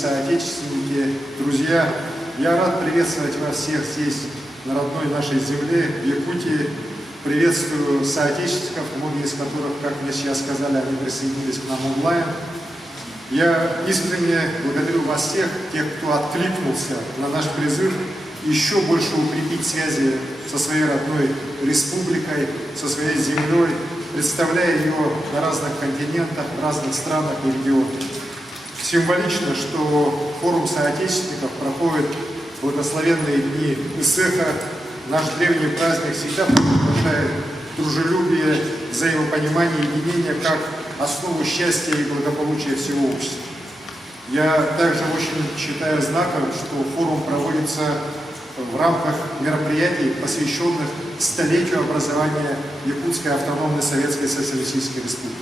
соотечественники, друзья! Я рад приветствовать вас всех здесь, на родной нашей земле, в Якутии. Приветствую соотечественников, многие из которых, как мне сейчас сказали, они присоединились к нам онлайн. Я искренне благодарю вас всех, тех, кто откликнулся на наш призыв еще больше укрепить связи со своей родной республикой, со своей землей, представляя ее на разных континентах, в разных странах и регионах. Символично, что форум соотечественников проходит в благословенные дни Исеха. Наш древний праздник всегда приглашает дружелюбие, взаимопонимание, единение как основу счастья и благополучия всего общества. Я также очень считаю знаковым, что форум проводится в рамках мероприятий, посвященных столетию образования Якутской автономной Советской Социалистической Республики.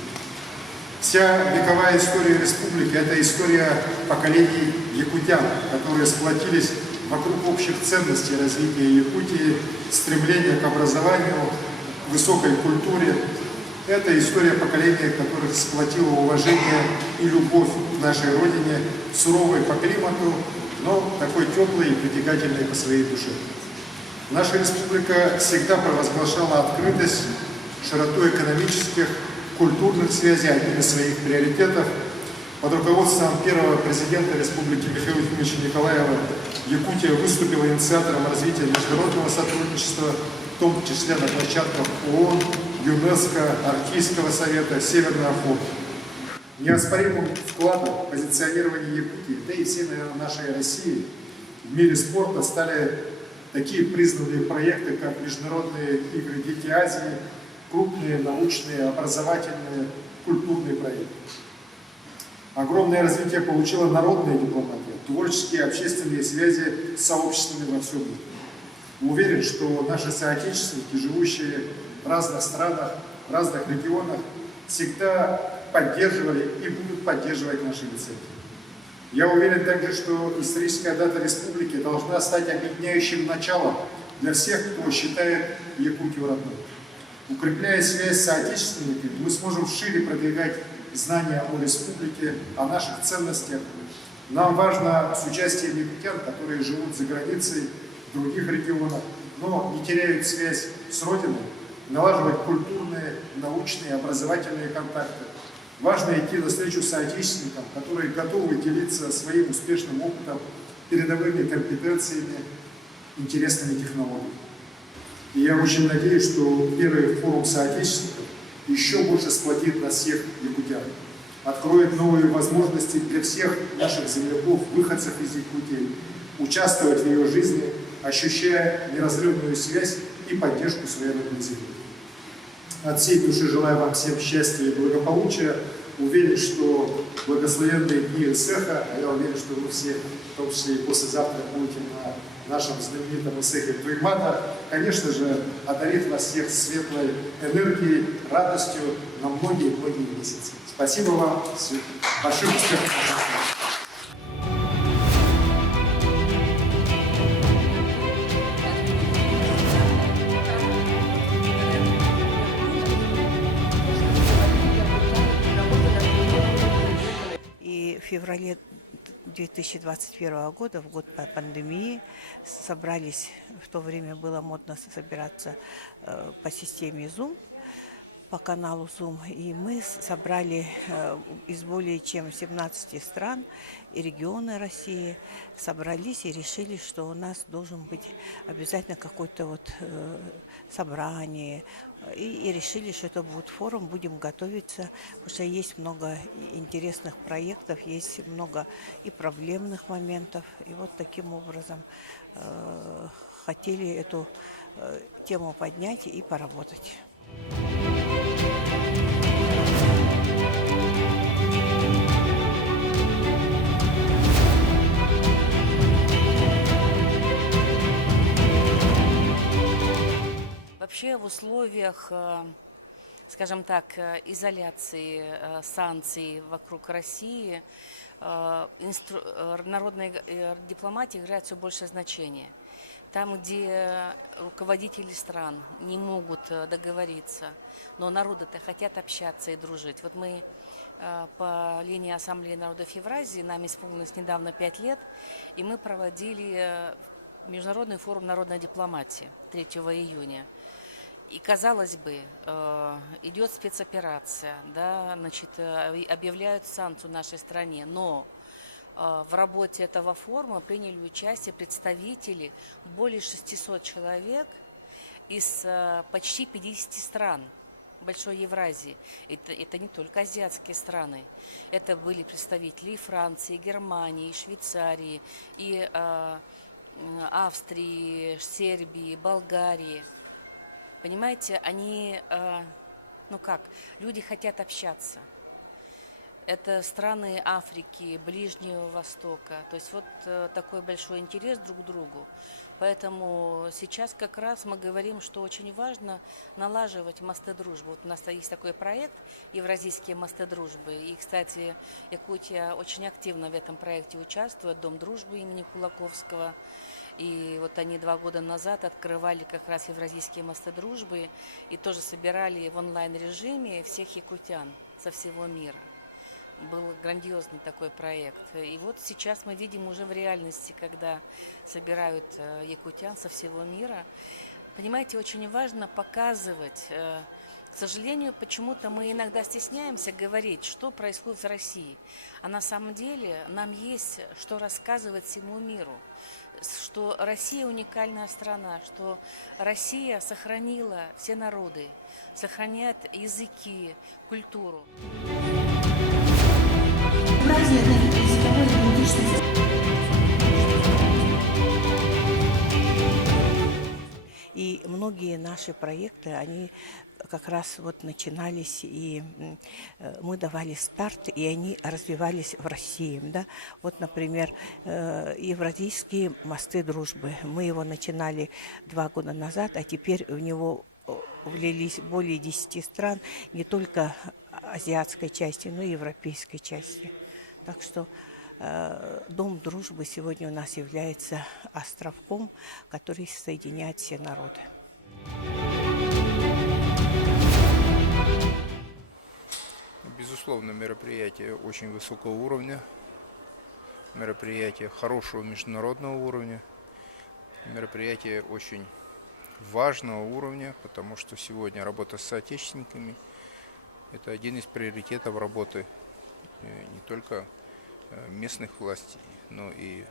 Вся вековая история республики – это история поколений якутян, которые сплотились вокруг общих ценностей развития Якутии, стремления к образованию, высокой культуре. Это история поколения, которых сплотило уважение и любовь к нашей родине, суровой по климату, но такой теплой и притягательной по своей душе. Наша республика всегда провозглашала открытость, широту экономических, культурных связей, одним из своих приоритетов. Под руководством первого президента Республики Михаила Ефимовича Николаева Якутия выступила инициатором развития международного сотрудничества, в том числе на площадках ООН, ЮНЕСКО, Арктического совета, Северного флота. Неоспоримым вкладом в позиционирование Якутии, да и всей, наверное, нашей России в мире спорта стали такие признанные проекты, как Международные игры «Дети Азии», крупные научные, образовательные, культурные проекты. Огромное развитие получила народная дипломатия, творческие общественные связи с сообществами во всем мире. Уверен, что наши соотечественники, живущие в разных странах, в разных регионах, всегда поддерживали и будут поддерживать наши инициативы. Я уверен также, что историческая дата республики должна стать объединяющим началом для всех, кто считает Якутию родной. Укрепляя связь с соотечественниками, мы сможем шире продвигать знания о республике, о наших ценностях. Нам важно с участием якутян, которые живут за границей, в других регионах, но не теряют связь с родиной, налаживать культурные, научные, образовательные контакты. Важно идти навстречу соотечественникам, которые готовы делиться своим успешным опытом, передовыми компетенциями, интересными технологиями. И я очень надеюсь, что первый форум соотечественников еще больше сплотит нас всех якутян, откроет новые возможности для всех наших земляков, выходцев из Якутии, участвовать в ее жизни, ощущая неразрывную связь и поддержку своей родной земли. От всей души желаю вам всем счастья и благополучия. Уверен, что благословенные дни Исеха, а я уверен, что вы все, в том числе и послезавтра, будете на нашем знаменитом Исехе Туймада, конечно же, одарит вас всех светлой энергией, радостью на многие-многие месяцы. Спасибо вам. Больших успехов. В феврале 2021 года, в год пандемии, собрались, в то время было модно собираться по системе Zoom, по каналу Zoom, и мы собрали из более чем 17 стран и регионы России, собрались и решили, что у нас должен быть обязательно какое-то вот собрание, и решили, что это будет форум, будем готовиться, потому что есть много интересных проектов, есть много и проблемных моментов, и вот таким образом хотели эту тему поднять и поработать. Вообще в условиях, скажем так, изоляции, санкций вокруг России, народная дипломатия играет все большее значение. Там, где руководители стран не могут договориться, но народы-то хотят общаться и дружить. Вот мы по линии Ассамблеи народов Евразии, нам исполнилось недавно 5 лет, и мы проводили Международный форум народной дипломатии 3 июня. И, казалось бы, идет спецоперация, да, значит, объявляют санкцию нашей стране, но в работе этого форума приняли участие представители более 600 человек из почти 50 стран Большой Евразии. Это не только азиатские страны. Это были представители и Франции, и Германии, и Швейцарии, и Австрии, Сербии, Болгарии. Понимаете, они, люди хотят общаться. Это страны Африки, Ближнего Востока. То есть вот такой большой интерес друг к другу. Поэтому сейчас как раз мы говорим, что очень важно налаживать мосты дружбы. Вот у нас есть такой проект «Евразийские мосты дружбы». И, кстати, Якутия очень активно в этом проекте участвует. Дом дружбы имени Кулаковского. И вот они 2 года назад открывали как раз Евразийские мосты дружбы и тоже собирали в онлайн-режиме всех якутян со всего мира. Был грандиозный такой проект. И вот сейчас мы видим уже в реальности, когда собирают якутян со всего мира. Понимаете, очень важно показывать. К сожалению, почему-то мы иногда стесняемся говорить, что происходит в России. А на самом деле нам есть что рассказывать всему миру. Что Россия уникальная страна, что Россия сохранила все народы, сохраняет языки, культуру. И многие наши проекты, они как раз вот начинались, и мы давали старт, и они развивались в России. Да? Вот, например, Евразийские мосты дружбы. Мы его начинали 2 года назад, а теперь в него влились более 10 стран, не только азиатской части, но и европейской части. Так что Дом дружбы сегодня у нас является островком, который соединяет все народы. Безусловно, мероприятие очень высокого уровня, мероприятие хорошего международного уровня, мероприятие очень важного уровня, потому что сегодня работа с соотечественниками – это один из приоритетов работы не только местных властей, но и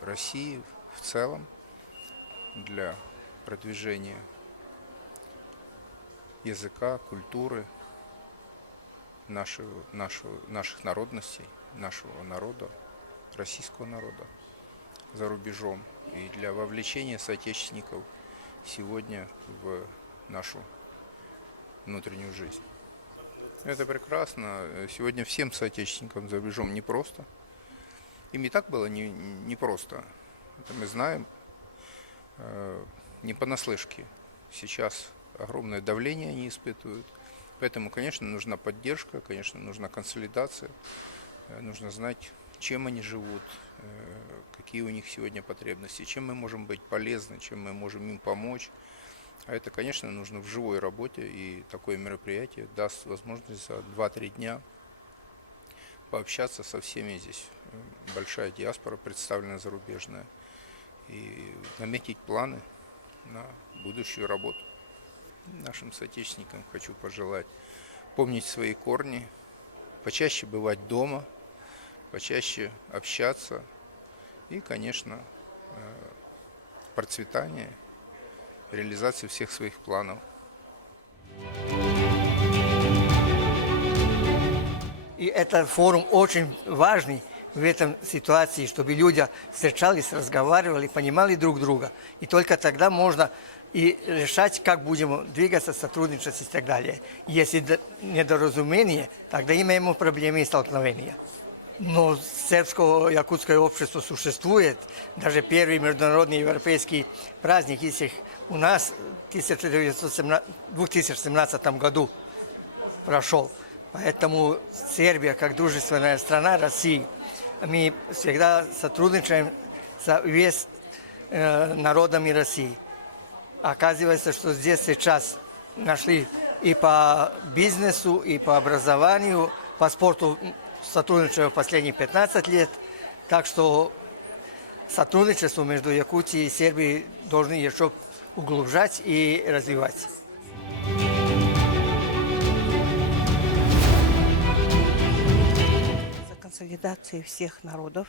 России в целом для продвижения языка, культуры, наших народностей, нашего народа, российского народа за рубежом и для вовлечения соотечественников сегодня в нашу внутреннюю жизнь. Это прекрасно. Сегодня всем соотечественникам за рубежом непросто. Им и так было непросто. Это мы знаем не понаслышке. Сейчас огромное давление они испытывают. Поэтому, конечно, нужна поддержка, конечно, нужна консолидация. Нужно знать, чем они живут, какие у них сегодня потребности, чем мы можем быть полезны, чем мы можем им помочь. А это, конечно, нужно в живой работе, и такое мероприятие даст возможность за 2-3 дня пообщаться со всеми здесь. Большая диаспора представлена зарубежная. И наметить планы на будущую работу. Нашим соотечественникам хочу пожелать помнить свои корни, почаще бывать дома, почаще общаться и, конечно, процветания, реализации всех своих планов. И этот форум очень важный в этом ситуации, чтобы люди встречались, разговаривали, понимали друг друга. И только тогда можно и решать, как будем двигаться, сотрудничать и так далее. Если недоразумение, тогда имеем проблемы и столкновения. Но сербско-якутское общество существует. Даже первый международный европейский праздник, если у нас в 2017 году прошел. Поэтому Сербия, как дружественная страна России, мы всегда сотрудничаем за весь народами России. Оказывается, что здесь сейчас нашли и по бизнесу, и по образованию, по спорту сотрудничаем последние 15 лет. Так что сотрудничество между Якутией и Сербией должны еще углублять и развивать. За консолидацией всех народов,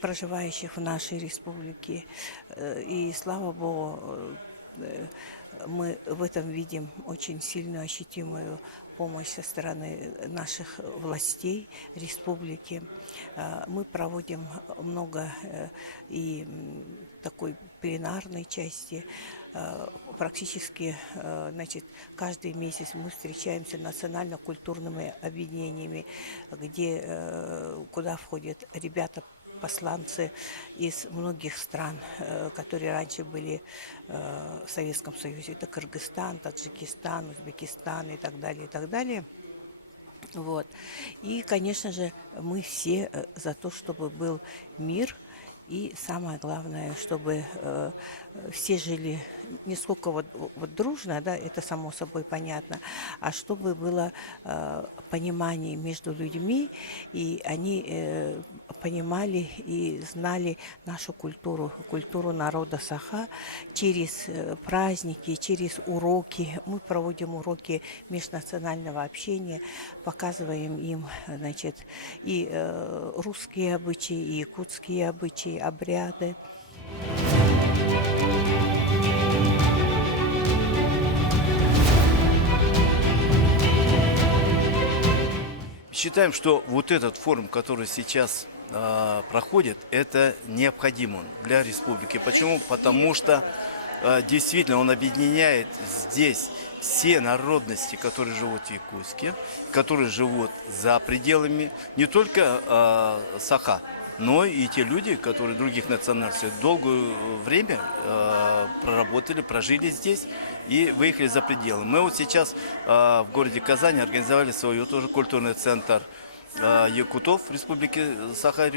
проживающих в нашей республике. И слава Богу, мы в этом видим очень сильную ощутимую помощь со стороны наших властей республики. Мы проводим много и такой пленарной части. Практически, значит, каждый месяц мы встречаемся национально-культурными объединениями, куда входят ребята, посланцы из многих стран, которые раньше были в Советском Союзе. Это Кыргызстан, Таджикистан, Узбекистан и так далее, и так далее. Вот. И, конечно же, мы все за то, чтобы был мир. И самое главное, чтобы все жили не сколько вот дружно, да, это само собой понятно, а чтобы было понимание между людьми, и они понимали и знали нашу культуру, культуру народа Саха через праздники, через уроки. Мы проводим уроки межнационального общения, показываем им, значит, и русские обычаи, и якутские обычаи, обряды. Считаем, что вот этот форум, который сейчас проходит, это необходимо для республики. Почему? Потому что действительно он объединяет здесь все народности, которые живут в Якутске, которые живут за пределами не только Саха, но и те люди, которые других национальностей долгое время проработали, прожили здесь и выехали за пределы. Мы вот сейчас в городе Казани организовали свой тоже культурный центр якутов Республики Саха,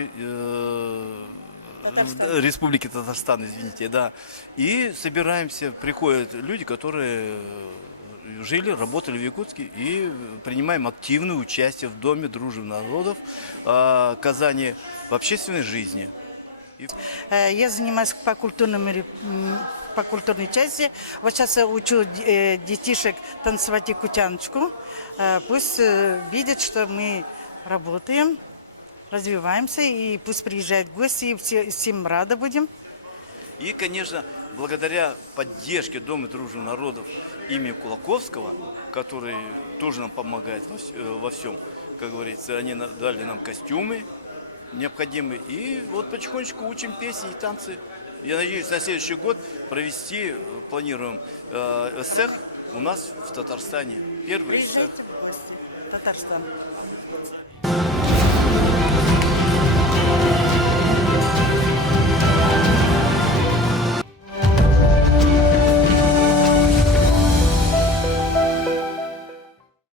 Республики Татарстан, извините, да. И собираемся, приходят люди, которые жили, работали в Якутске, и принимаем активное участие в Доме дружбы народов Казани в общественной жизни. Я занимаюсь по культурной части. Вот сейчас учу детишек танцевать якутяночку. Пусть видят, что мы работаем, развиваемся, и пусть приезжают гости, и всем рады будем. И, конечно, благодаря поддержке Дома дружбы народов имени Кулаковского, который тоже нам помогает во всем, как говорится, они дали нам костюмы необходимые, и вот потихонечку учим песни и танцы. Я надеюсь, на следующий год планируем эссэх у нас в Татарстане. Первый эссэх. Татарстан.